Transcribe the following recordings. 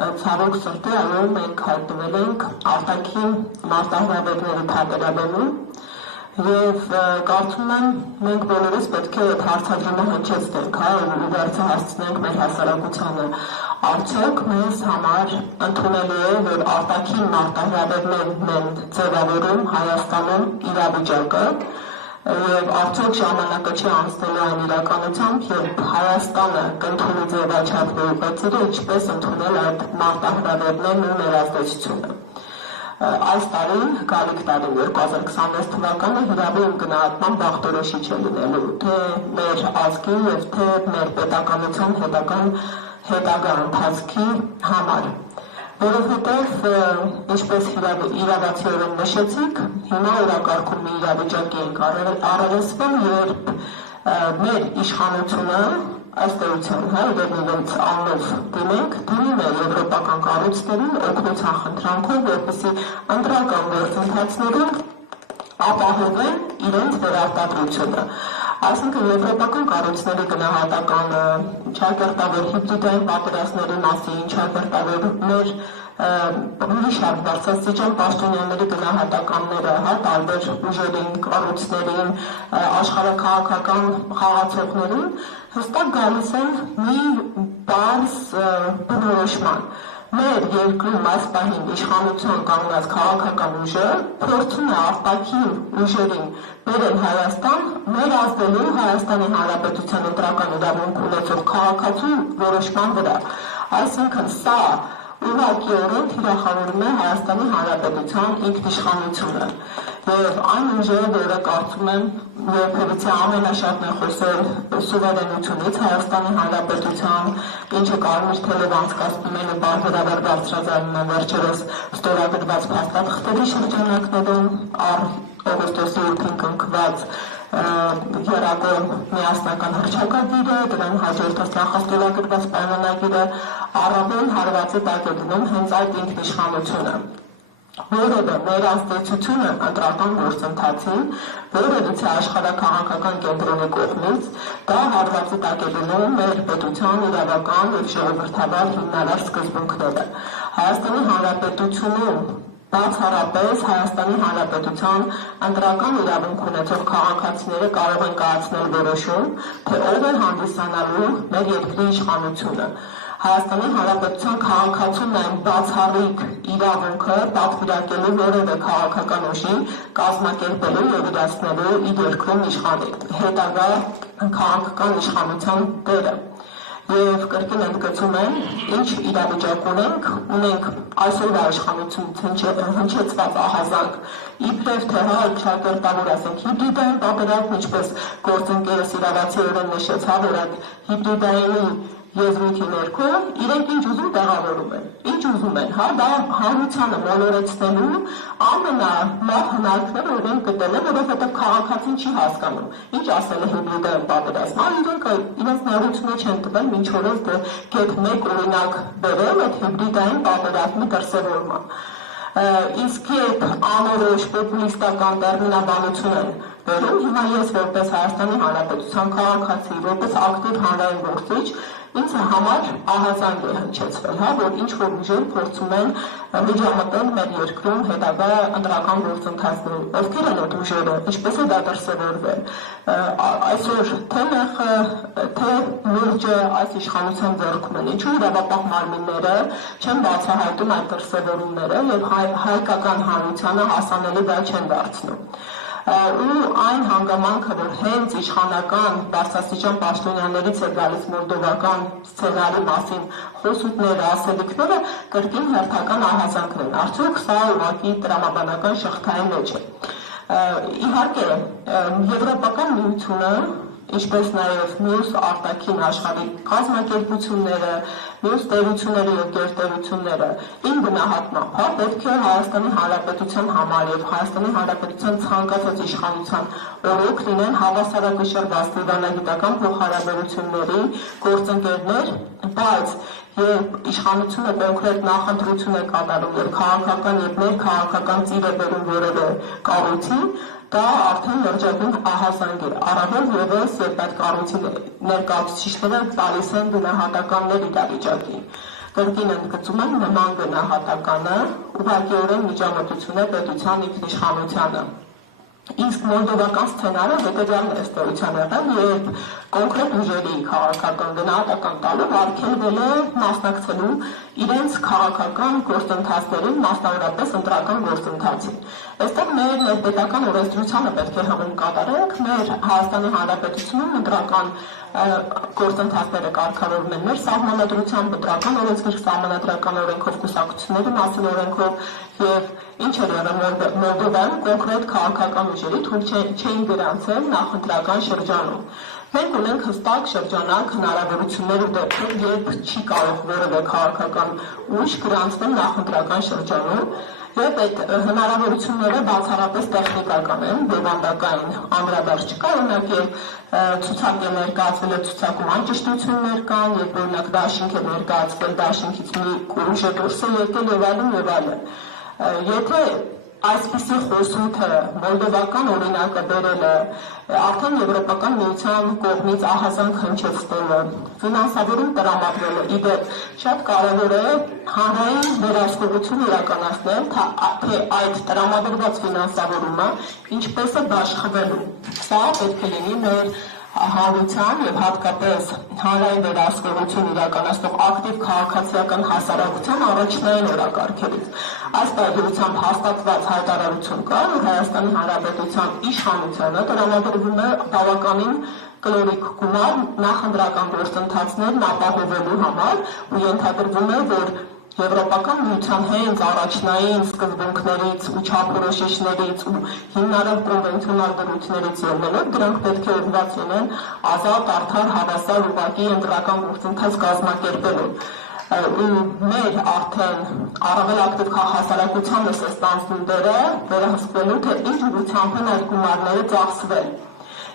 Ցավոք սրտի այո մենք հայտնվել ենք արտաքին մարտահրավերների թատերաբեմում եւ կարծում եմ մենք բոլորս պետք է այդ հարցադրումը հնչեցնենք, ու վերջը հասցնենք մեր հասարակությանը արդյոք մեզ համար ընդունելի է, որ արտաքին մարտահրավերներն են ձևավորում Հայաստանում իրավիճակը եւ արդյոք ժամանակը չի անցնելու այն իրականությամբ, երբ Հայաստանը կընդունի ձևաչափը ուղղակի ինչպես ընդունել այդ մարտահրավերներն ու ներազդեցությունը։ Այս տարին, գալիք տարին 2026 թվականը հրավիրում գնահատման բախտորոշիչ է լինելու թե մեր ազգի եւ թե մեր պետականության հետագա ընթացքի համար, որովհետեւ ինչպես իրավացիորեն նշեցիք, հիմա օրակարգում մի իրավիճակի ենք առերեսվում, երբ մեր իշխանությունը ըստ էության, իրենց անունով դիմում է եվրոպական կառույցներին օգնության խնդրանքով, որպեսզի ընտրական գործընթացներում ապահովեն իրենց վերարտադրությունը։ Այսինքն եվրոպական կառույցների գնահատականը, ճակերտավոր հիբրիդային պատերազմների մասին, ճակերտավոր մեր ուրիշ բարձրաստիճան պաշտոնյաների գնահատականները, տարբեր ուժերին, կառույցներին, աշխարհաքաղաքական խաղացողներին հստակ գալիս են մի բարձ բնորոշման։ Մեր երկրում այս պահին իշխանության կանգնած քաղաքական ուժը փորձում է արտաքին ուժերին բերել Հայաստան մեր ազդելու Հայաստանի Հանրապետության ընտրական իրավունք ունեցող քաղաքացու որոշման վրա։ Այսինքն սա ուղղակիորեն թիրախավորում է Հայաստանի Հանրապետության ինքնիշխանությունը եւ այն ուժերը, որը կարծում եմ երբևիցե ամենաշատն է խոսել սուվերենությունից Հայաստանի Հանրապետության, ինչը կարմիր թելով անցկացնում են ու բարբերաբար բարձրաձայնում են վերջերս ստորագրված փաստաթղթերի շրջանակներում օգոստոսի 8-ին կնքված Երակոմ միասնական հռչակագիրը, դրան հաջորդած նախաստորագրված պայմանագիրը առավել հարվածի տակ է դնում հենց այդ ինքնիշխանությունը, որովհետև մեր ազդեցությունը ընտրական գործընթացին, որևիցե աշխարհաքաղաքական կենտրոնի կողմից, դա հարվածի տակ է դնում մեր պետության իրավական եւ ժողովրդավար հիմնարար սկզբունքները։ Հայաստանի Հանրապետությունում բացառապես Հայաստանի Հանրապետության ընտրական իրավունք ունեցող քաղաքացիները կարող են կայացնել որոշում, թե ով է հանդիսանալու մեր երկրի իշխանությունը։ Հայաստանի Հանրապետության քաղաքացուն այն բացառիկ իրավունքը պատվիրակելու որևէ քաղաքական ուժին կազմակերպելու եւ իրացնելու իր երկրում հետագա քաղաքական իշխանության դերը։ Եվ կրկին ընդգծում եմ, ինչ իրավիճակ ունենք այսօրվա իշխանությունից հնչեցված ահազանգ, իբրև թե ճակերտավոր ասենք հիբրիդային պատերազմ, ինչպես գործընկերս իրավացիորեն նշեց, որ այդ հիբրիդային եզրույթի ներքո իրենք ինչ ուզում տեղավորում են, ինչ ուզում են, դա հանրությանը մոլորեցնելու ամենալավ հնարքները իրենք գտել են, որովհետև քաղաքացին չի հասկանում, ինչ ասել է հիբրիդային պատերազմ, իրենք իրենց նորությունը չեն տվել մինչ օրս գեթ մեկ օրինակ բերել այդ հիբրիդային պատերազմի դրսևորման։ Իսկ երբ անորոշ պոպուլիստական տերմինաբանություն են բերում, հիմա ես որպես Հայաստանի Հանրապետության քաղաքացի, որպես ակտիվ հանրային գործիչ, ինձ համար ահազանգ է հնչեցվել, որ ինչ-որ ուժեր փորձում են միջամտել մեր երկրում հետագա ընտրական գործընթացներում։ Ովքեր են այդ ուժերը, ինչպես է դա դրսևորվել։ Այսօր թե մեղը, թե լուրջը այս իշխանության ձեռքում են, ինչու իրավապահ մարմինները չեն բացահայտում այդ դրսևորումները եւ հայկական հանրությանը հասանելի դա չեն դարձնում։ Ու այն հանգամանքը, որ հենց իշխանական բարձրաստիճան պաշտոնյաներից է գալիս մոլդովական սցենարի մասին խոսուտները, ասելիքները կրկին հերթական ահազանգներ են։ Արդյոք սա ուղղակի տրամաբանական շղթայի մեջ է։ Իհարկե, Եվրոպական միությունը, ինչպես նաև մյուս արտաքին աշխարհի կազմակերպությունները, մյուս տերությունները եւ գերտերությունները իմ գնահատմամբ պետք է Հայաստանի Հանրապետության համար եւ Հայաստանի Հանրապետության ցանկացած իշխանության օրոք լինեն հավասարակշռված դիվանագիտական փոխհարաբերությունների գործընկերներ, բայց երբ իշխանությունը կոնկրետ նախընտրություն է կատարում եւ քաղաքական եւ ներքաղաքական ծիր է բերում որևէ կառույցի, դա արդեն լրջագույն ահազանգ է, առավել ևս երբ այդ կառույցի ներկայացուցիչները տալիս են գնահատականներ իրավիճակի։ կրկին ընդգծում եմ նման գնահատականը ուղղակիորեն միջամտություն է պետության ինքնիշխանությանը։ Իսկ մոլդովական սցենարը հետևյալն է ըստ էության եղել, երբ կոնկրետ ուժերի քաղաքական գնահատական տալով արգելվել է մասնակցելու իրենց քաղաքական գործընթացներին, մասնավորապես ընտրական գործընթացին։ Այստեղ մեր ներպետական օրենսդրությանը պետք է հղում կատարենք, մեր Հայաստանի Հանրապետությունում ընտրական գործընթացները կարգավորվում են մեր սահմանադրությամբ, ընտրական օրենսգիրք, սահմանադրական օրենքով, կուսակցությունների մասին օրենքով եւ ինչ էր եղել Մոլդովայում կոնկրետ քաղաքական ուժերի թույլ չէին գրանցել նախընտրական շրջանում։ Մենք ունենք հստակ շրջանակ հնարավորություններ ու դեպքեր, երբ չի կարող որևէ քաղաքական ուժ գրանցվել նախընտրական շրջանում, եւ այդ հնարավորությունները բացառապես տեխնիկական են, բովանդակային անդրադարձ չկա, օրինակ ցուցակ է ներկայացվել, ցուցակում անճշտություններ կան, երբ օրինակ դաշինք է ներկայացվել, դաշինքից մի ուժ է դուրս է եկել եւ այլն եւ այլն։ Եթե այսպիսի խոսունքը մոլդովական օրինակը բերել է արդեն Եվրոպական միության կողմից ահազանգ հնչեցնելը, ֆինանսավորում տրամադրելը, իդեպ շատ կարևոր է հանրային վերահսկողություն իրականացնել, թե այդ տրամադրված ֆինանսավորումը ինչպես է բաշխվելու։ Սա պետք է լինի մեր հանրության եւ հատկապես հանրային վերահսկողություն իրականացնող ակտիվ քաղաքացիական հասարակության առաջնային օրակարգերից։ Այս տարբերությամբ հաստատված հայտարարություն կա, որ Հայաստանի Հանրապետության իշխանությանը տրամադրվում է բավականին կլորիկ գումար նախընտրական գործընթացներն ապահովելու համար ու ենթադրվում է, որ Եվրոպական միության հենց առաջնային սկզբունքներից ու չափորոշիչներից ու հիմնարար կոնվենցիոնալ դրույթներից ելնելով դրանք պետք է ուղղված լինեն ազատ, արդար, հավասար, ուղղակի ընտրական գործընթաց կազմակերպելու։ Ու մեր արդեն առավել ակտիվ հասարակության է ստանձնում դերը վերահսկվելու, թե ինչ ուղղությամբ են այդ գումարները ծախսվել։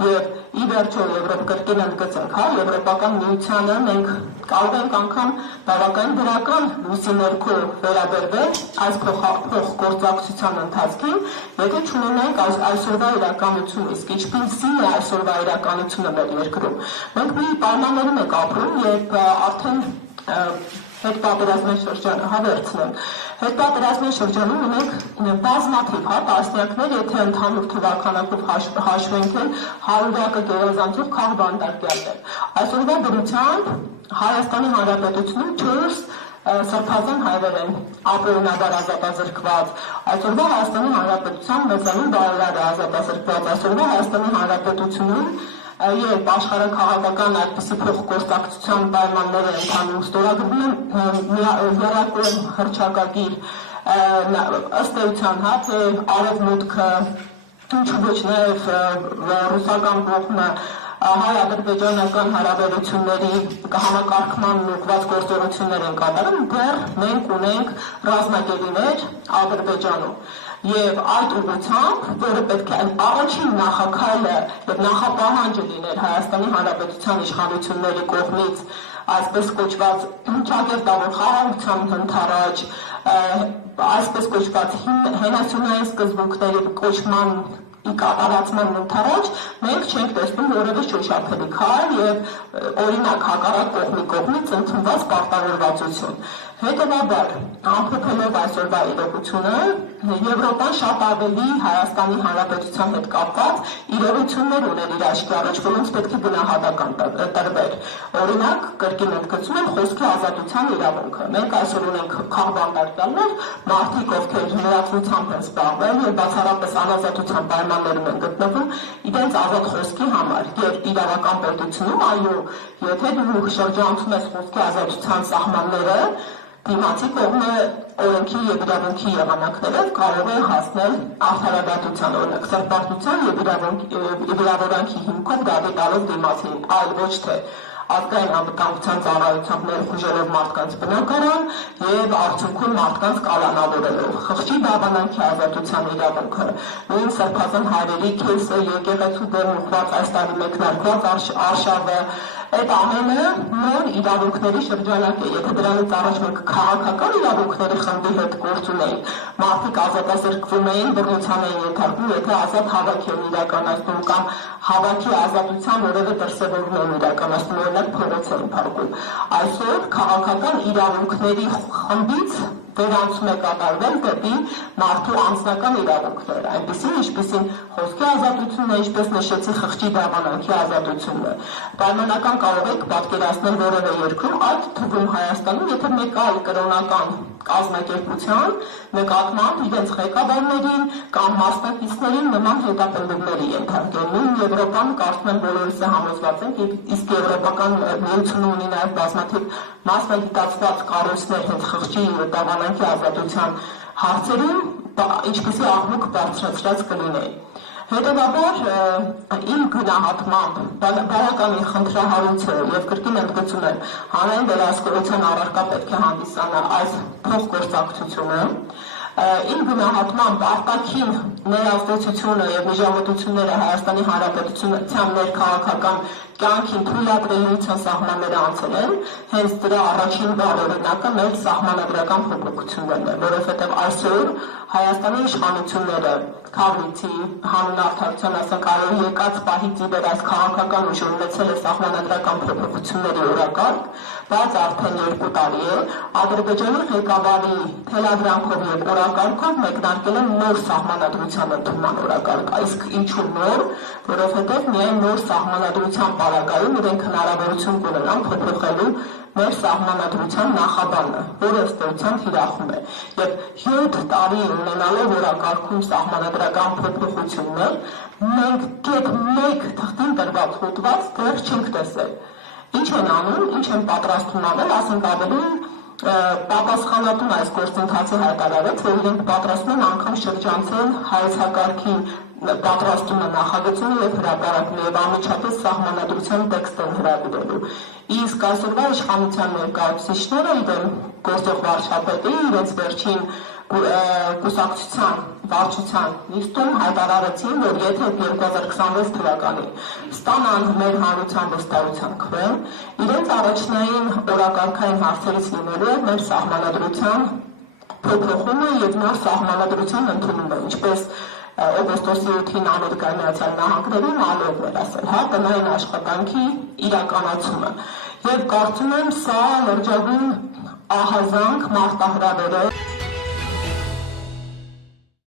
Եվ ի վերջո կրկին ընդգծենք, Եվրոպական միությանը մենք կարող ենք անգամ բավական դրական լույսի ներքո վերաբերվել այս փոխգործակցության ընթացքին, եթե չունենենք այսօրվա իրականությունը, իսկ ինչպիսին է այսօրվա իրականությունը մեր երկրում։ Մենք մի պայմաններում ենք ապրում, երբ արդեն հետպատերազմային շրջանը հավերցնենք։ Հետպատերազմային շրջանում ունենք բազմաթիվ տասնյակներ, եթե ընդհանուր թվականակով հաշվենք են հարյուրյակը գերազանցող քաղբանտարկյալներ։ Այսօրվա դրությամբ Հայաստանի Հանրապետությունում 4 սրբազան հայեր են ապօրինաբար ազատազրկված, այսօրվա Հայաստանի Հանրապետության մեծանուն բարերարը ազատազրկված, այսօրվա Հայաստանի Հանրապետությունում երբ աշխարհաքաղաքական այդպիսի փոխգործակցության պայմանները ընդհանուր ստորագրվում են եռակողմ հռչակագիր ըստ էության, թե արևմուտքը, ինչու ոչ նաև ռուսական կողմը հայ-ադրբեջանական հարաբերությունների համակարգման ուղղված գործողություններ են կատարում, դեռ մենք ունենք ռազմագերիներ Ադրբեջանում։ Եվ այդ ուղղությամբ, որը պետք է առաջին նախաքայլը եւ նախապահանջը լիներ Հայաստանի Հանրապետության իշխանությունների կողմից, այսպես կոչված ճակերտավոր խաղաղության հնթարաջ, այսպես կոչված հենասյունային սկզբունքների կոչման կատարածման ընթരാճ մենք չենք տեսնում որևէ շոշափելի քայլ եւ օրինակ հակառակ կողմից ընդունված պարտավորվածություն։ Հետևաբար, ամփոփելով այսօրվա իրողությունը, Եվրոպան շատ ավելի Հայաստանի Հանրապետության հետ կապված իրողություններ ուներ իր աչքի առաջ, որոնց պետք է գնահատական տրվեր։ Օրինակ, կրկին ընդգծում եմ խոսքի ազատության իրավունքը։ Մենք այսօր ունենք քաղբանտարկյալներ, մարդիկ, ովքեր լրատվությամբ են զբաղվել եւ բացառապես անազատության պայմաններում են գտնվում իրենց ազատ խոսքի համար։ Երբ իրավական պետությունում, այո, եթե դու շրջանցում ես խոսքի ազատության սահմանները, դիմացի կողմը օրենքի եւ իրավունքի եղանակներով կարող է հասնել արդարադատության, օրինակ սրբատության եւ իրավորանքի հիմքով դատի տալով դիմացին, այլ ոչ թե ազգային անվտանգության ծառայությամբ ներխուժելով մարդկանց բնակարան եւ արդյունքում մարդկանց կալանավորելով։ Խղճի դավանանքի ազատության իրավունքը, նույն սրբազան հայրերի քեսը, եկեղեցու դեմ ուղղված այս տարի մեկնարկված արշավը, Այդ ամենը նոր իրավունքների շրջանակ է, եթե դրանից առաջ մենք քաղաքական իրավունքների խմբի հետ գործ ունեինք, մարդիկ ազատազրկվում էին, բռնության էին ենթարկվում, եթե ազատ հավաք են իրականացնում կամ հավաքի ազատության որևէ դրսևորում են իրականացնում, օրինակ փողոց էին փակում։ Այսօր քաղաքական իրավունքների խմբից վերանցում է կատարվել դեպի մարդու անձնական իրավունքներ, այնպիսին, ինչպիսին խոսքի ազատությունն է, ինչպես նշեցի, խղճի դավանանքի ազատությունն է։ Պայմանական կարող եք պատկերացնել որևէ երկրում, այդ թվում Հայաստանում, եթե մեկ այլ կրոնական կազմակերպության նկատմամբ իրենց ղեկավարներին կամ մասնակիցներին նման հետապնդումների ենթարկել։ Նույն Եվրոպան կարծում եմ բոլորս համոզված ենք, իսկ Եվրոպական միությունը ունի նաև բազմաթիվ մասնագիտացված կառույցներ հենց խղճի դավանանքի ազատության հարցերում, ինչպիսի աղմուկ բարձրացրած կլինեին։ Հետևաբար իմ գնահատմամբ բավականին խնդրահարույց է եւ կրկին ընդգծում եմ, հանրային վերահսկողության առարկա պետք է հանդիսանա այս փոխգործակցությունը։ Իմ գնահատմամբ արտաքին ներազդեցությունը եւ միջամտությունները Հայաստանի Հանրապետության ներքաղաքական կյանքին թույլատրելիության սահմանները անցել են, հենց դրա առաջին օրինակը մեր սահմանադրական փոփոխություններն են, որովհետեւ այսօր Հայաստանի իշխանությունները Քավնիցի հանուն արդարության ասենք այո եկած պահից ի վեր այս քաղաքական ուժը ունեցել է սահմանադրական փոփոխությունների օրակարգ, բայց արդեն 2 տարի է Ադրբեջանի ղեկավարի թելադրանքով եւ օրակարգով մեկնարկել են նոր սահմանադրության ընդունման օրակարգ, իսկ ինչու նոր, որովհետեւ միայն նոր սահմանադրության պարագայում իրենք հնարավորություն կունենան փոփոխելու մեր սահմանադրության նախաբանը, որը ըստ էության թիրախում է, եւ 7 տարի ունենալով օրակարգում սահմանադրական փոփոխություններ, մենք կետ 1 թղթին տրված հոդված դեռ չենք տեսել։ Ինչ են անում, ինչ են պատրաստում անել, ասենք ավելի պատասխանատուն այս գործընթացի հայտարարեց, որ իրենք պատրաստում են անգամ շրջանցել հայեցակարգին պատրաստումը նախագծումը եւ հրապարակումը եւ անմիջապես սահմանադրության տեքստն հրավիրելու։ Իսկ այսօրվա իշխանության ներկայացուցիչները իրեն գործող վարչապետի իրենց վերջին կուսակցության վարչության նիստում հայտարարեցին, որ եթե 2026 թվականին ստանան մեր հանրության վստահության քվեն, իրենց առաջնային օրակարգային հարցերից լինելու է մեր սահմանադրության փոփոխումը եւ նոր սահմանադրության ընդունումը, ինչպես օգոստոսի 8-ին Ամերիկայի Միացյալ Նահանգներում ալովն էր ասել, հա, տնային աշխատանքի իրականացումը։ Եվ կարծում եմ սա լրջագույն ահազանգ մարտահրավեր է